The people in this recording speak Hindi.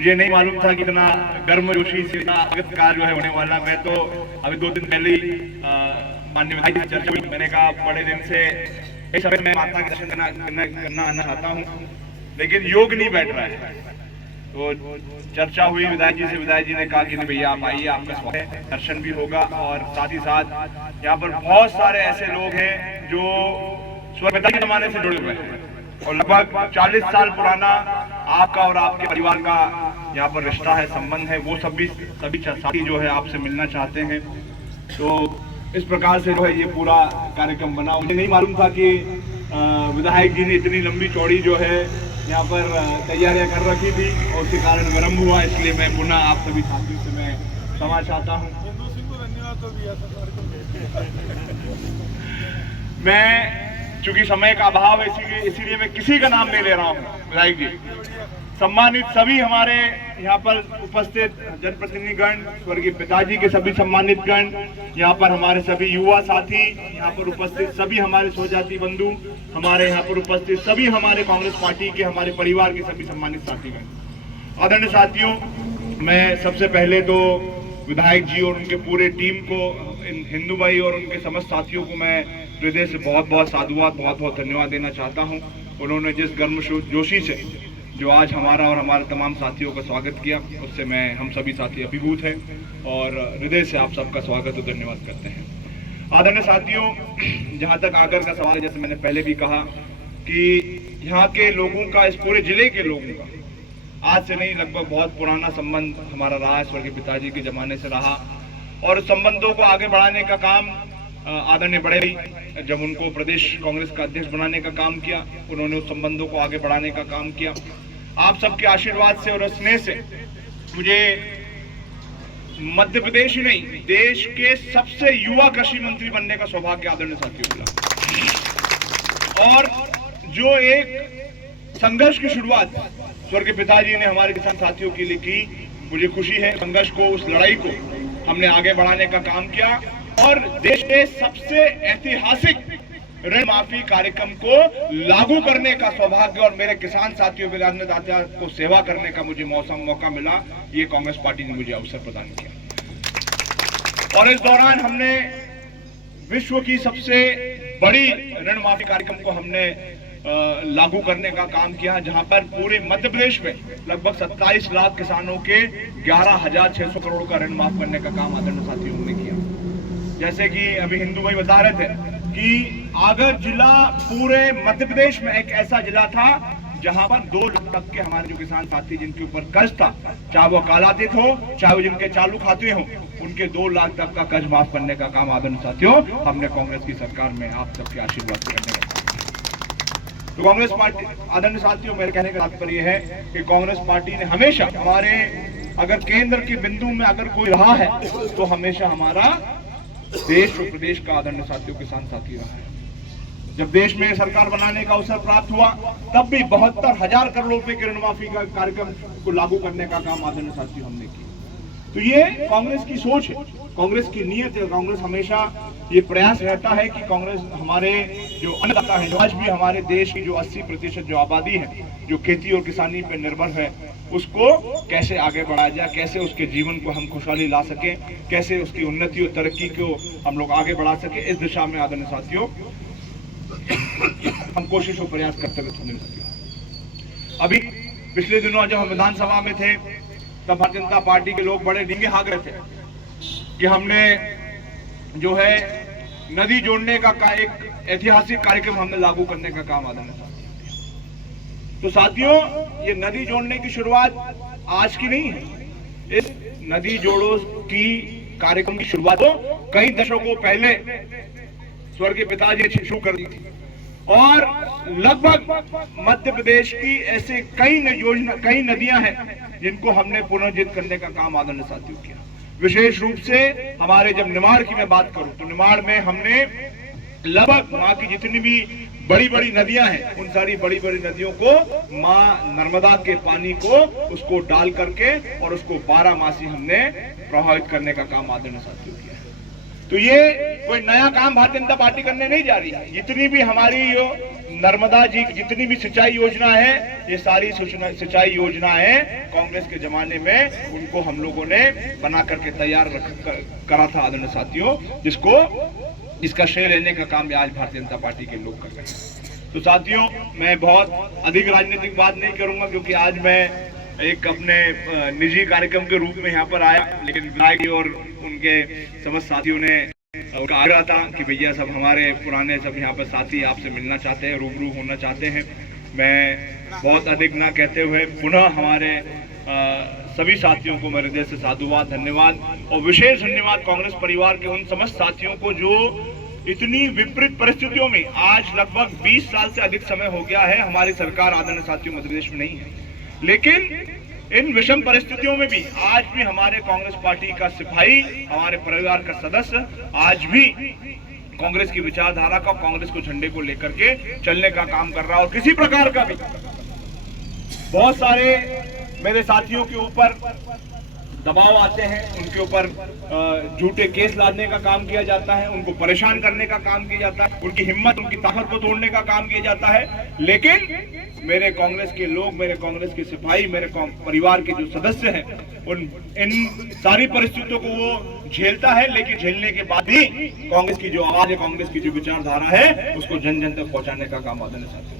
मुझे नहीं मालूम था कि इतना गर्मजोशी से इतना स्वागत कार्य जो है होने वाला। मैं तो अभी 2 दिन पहले ही माननीय विधायक जी से चर्चा हुई, मैंने कहा बड़े दिन से इस समय मैं माता के दर्शन करना आना चाहता हूँ, लेकिन योग नहीं बैठ रहा है। तो चर्चा हुई विधायक जी से, विधायक जी ने कहा कि नहीं भैया आप आइए, आपका स्वागत है, दर्शन भी होगा और साथ ही साथ यहाँ पर बहुत सारे ऐसे लोग हैं जो स्वर्गीय पिता के जमाने से जुड़े हुए हैं और लगभग 40 साल पुराना आपका और आपके परिवार का यहाँ पर रिश्ता है, संबंध है। वो सभी साथी जो है आपसे मिलना चाहते हैं। तो इस प्रकार से जो है ये पूरा कार्यक्रम बना। मुझे नहीं मालूम था कि विधायक जी ने इतनी लंबी चौड़ी जो है यहाँ पर तैयारियां कर रखी थी और उसके कारण विलम्ब हुआ, इसलिए मैं पुनः आप सभी साथियों से मैं क्षमा चाहता हूँ। मैं चूंकि समय का अभाव है इसीलिए मैं किसी का नाम नहीं ले रहा हूँ। विधायक जी, सम्मानित सभी हमारे यहाँ पर उपस्थित जनप्रतिनिधिगण, स्वर्गीय पिताजी के सभी सम्मानित गण, यहाँ पर हमारे सभी युवा साथी, यहाँ पर उपस्थित सभी हमारे स्वजाति बंधु, हमारे यहाँ पर उपस्थित सभी हमारे कांग्रेस पार्टी के, हमारे परिवार के सभी सम्मानित साथीगण, आदरणीय साथियों, मैं सबसे पहले तो विधायक जी और उनके पूरे टीम को, हिंदू भाई और उनके समस्त साथियों को मैं हृदय से बहुत बहुत साधुवाद, बहुत बहुत धन्यवाद देना चाहता हूं। उन्होंने जिस गर्मजोशी से जो आज हमारा और हमारे तमाम साथियों का स्वागत किया, उससे हम सभी साथी अभिभूत हैं और हृदय से आप सबका स्वागत और धन्यवाद करते हैं। आदरणीय साथियों, जहां तक आगर का सवाल है, जैसे मैंने पहले भी कहा कि यहाँ के लोगों का, इस पूरे जिले के लोगों का आज से नहीं, लगभग बहुत पुराना संबंध हमारा रहा है, स्वर्गीय पिताजी के जमाने से रहा और उस संबंधों को आगे बढ़ाने का काम आदरणीय बड़े भाई, जब उनको प्रदेश कांग्रेस का अध्यक्ष बनाने का काम किया, उन्होंने उस संबंधों को आगे बढ़ाने का काम किया। आप सबके आशीर्वाद से और स्नेह से मुझे मध्य प्रदेश ही नहीं, देश के सबसे युवा कृषि मंत्री बनने का सौभाग्य आदरणीय साथियों मिला। और जो एक संघर्ष की शुरुआत स्वर्गीय पिताजी ने हमारे किसान साथियों के लिए की, मुझे खुशी है संघर्ष को, उस लड़ाई को हमने आगे बढ़ाने का काम किया और देश के सबसे ऐतिहासिक ऋण माफी कार्यक्रम को लागू करने का सौभाग्य और मेरे किसान साथियों, मेरे अन्नदाता को सेवा करने का मुझे मौका मिला। ये कांग्रेस पार्टी ने मुझे अवसर प्रदान किया और इस दौरान हमने विश्व की सबसे बड़ी ऋण माफी कार्यक्रम को हमने लागू करने का काम किया, जहां पर पूरे मध्य प्रदेश में लगभग 27 लाख किसानों के 11,600 करोड़ का ऋण माफ करने का काम आदरणीय साथियों ने किया। जैसे कि अभी हिंदू भाई बता रहे थे कि आगर जिला पूरे मध्य प्रदेश में एक ऐसा जिला था जहां पर 2 लाख तक के हमारे जो किसान साथी जिनके ऊपर कर्ज था, चाहे वो कालातीत हो, चाहे वो जिनके चालू खाते हो, उनके 2 लाख तक का कर्ज माफ करने का काम आदरणीय साथियों हमने कांग्रेस की सरकार में आप सबके आशीर्वाद से करने का। तो कांग्रेस पार्टी, आदरणीय साथियों, मेरे कहने का तात्पर्य है कि कांग्रेस पार्टी ने हमेशा हमारे, अगर केंद्र के बिंदु में अगर कोई रहा है तो हमेशा हमारा देश और प्रदेश का आदरणीय साथियों किसान साथी रहा है। जब देश में सरकार बनाने का अवसर प्राप्त हुआ तब भी 72,000 करोड़ रुपए के ऋण माफी का कार्यक्रम को लागू करने का काम आदरणीय साथियों हमने किया। तो ये कांग्रेस की सोच है, कांग्रेस की नीयत है। कांग्रेस हमेशा ये प्रयास रहता है कि कांग्रेस हमारे जो अन्नदाता है, आज भी हमारे देश की जो 80% जो आबादी है जो खेती और किसानी पर निर्भर है, उसको कैसे आगे बढ़ाया जाए, कैसे उसके जीवन को हम खुशहाली ला सके, कैसे उसकी उन्नति और तरक्की को हम लोग आगे बढ़ा सके, इस दिशा में आदरणीय साथियों हम कोशिश और प्रयास करते रहते हैं। अभी पिछले दिनों जब हम विधानसभा में थे तब भारतीय जनता पार्टी के लोग बड़े डींगे हाँक रहे थे कि हमने जो है नदी जोड़ने का एक ऐतिहासिक कार्यक्रम हमने लागू करने का काम आदरणीय साथियों। तो साथियों, ये नदी जोड़ने की शुरुआत आज की नहीं है। इस नदी जोड़ो की कार्यक्रम की शुरुआत तो कई दशकों पहले स्वर्गीय पिताजी ने शुरू कर दी थी और लगभग मध्य प्रदेश की ऐसे कई नदियां हैं जिनको हमने पुनर्जीवित करने का काम आदरणीय साथियों किया। विशेष रूप से हमारे जब निमाड़ की मैं बात करूं तो निमाड़ में हमने लगभग वहां की जितनी भी बड़ी बड़ी नदियां हैं, उन सारी बड़ी बड़ी नदियों को मां नर्मदा के पानी को उसको डाल करके और उसको 12 मासी हमने प्रभावित करने का काम आदरणीय साथियों किया है। तो ये कोई नया काम भारतीय जनता पार्टी करने नहीं जा रही है। जितनी भी हमारी यो नर्मदा जी की जितनी भी सिंचाई योजना है, ये सारी सिंचाई योजना है कांग्रेस के जमाने में उनको हम लोगों ने बना करके तैयार करा था आदरणीय साथियों, जिसका श्रेय लेने का काम आज भारतीय जनता पार्टी के लोग कर रहे हैं। तो साथियों, मैं बहुत अधिक राजनीतिक बात नहीं करूंगा क्योंकि आज मैं एक अपने निजी कार्यक्रम के रूप में यहाँ पर आया, लेकिन विधायक और उनके समस्त साथियों ने उनका आग्रह था कि भैया सब हमारे पुराने सब यहाँ पर साथी आपसे मिलना चाहते हैं, रूबरू होना चाहते हैं। मैं बहुत अधिक ना कहते हुए पुनः हमारे सभी साथियों को मेरे दिल से साधुवाद, धन्यवाद और विशेष धन्यवाद कांग्रेस परिवार के उन समस्त साथियों को जो इतनी विपरीत परिस्थितियों में आज लगभग 20 साल से अधिक समय हो गया है हमारी सरकार आदरणीय साथियों मध्य प्रदेश में नहीं है, लेकिन इन विषम परिस्थितियों में भी आज भी हमारे कांग्रेस पार्टी का सिपाही, हमारे परिवार का सदस्य आज भी कांग्रेस की विचारधारा का, कांग्रेस को झंडे को लेकर के चलने का काम कर रहा है। और किसी प्रकार का भी बहुत सारे मेरे साथियों के ऊपर दबाव आते हैं, उनके ऊपर झूठे केस लादने का काम किया जाता है, उनको परेशान करने का काम किया जाता है, उनकी हिम्मत, उनकी ताकत को तोड़ने का काम किया जाता है। लेकिन मेरे कांग्रेस के लोग, मेरे कांग्रेस के सिपाही, मेरे परिवार के जो सदस्य हैं, इन सारी परिस्थितियों को वो झेलता है, लेकिन झेलने के बाद भी कांग्रेस की जो आवाज है, कांग्रेस की जो विचारधारा है, उसको जन जन तक पहुंचाने का काम आदरणीय साथियों